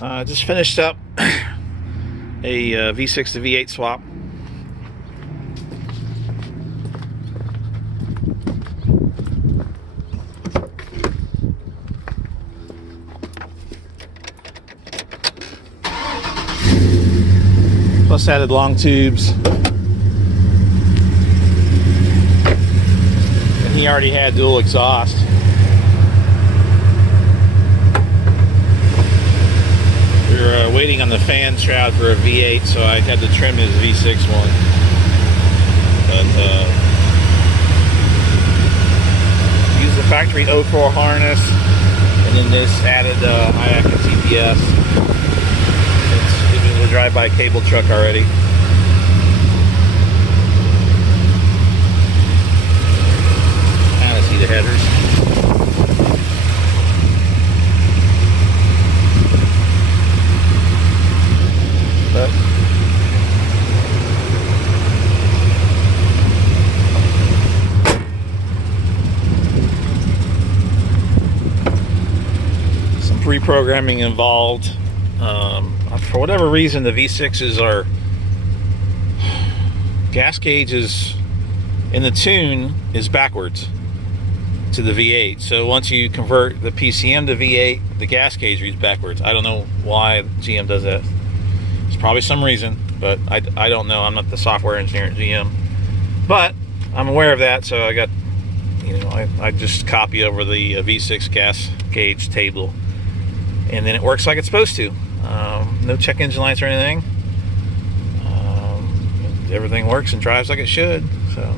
Just finished up a V6 to V8 swap. Plus added long tubes. And he already had dual exhaust. We were waiting on the fan shroud for a V8, so I had to trim his V6 one. But use the factory 04 harness, and then this added IAC and TPS. It was a drive-by cable truck already. Kind of see the headers. But some pre-programming involved. For whatever reason, the V6s are gas gauge is in the tune is backwards to the V8. So once you convert the PCM to V8, the gas gauge reads backwards. I don't know why GM does that. There's probably some reason, but I don't know. I'm not the software engineer at GM, but I'm aware of that. So I got, I just copy over the V6 gas gauge table, and then it works like it's supposed to. No check engine lights or anything. Everything works and drives like it should. So.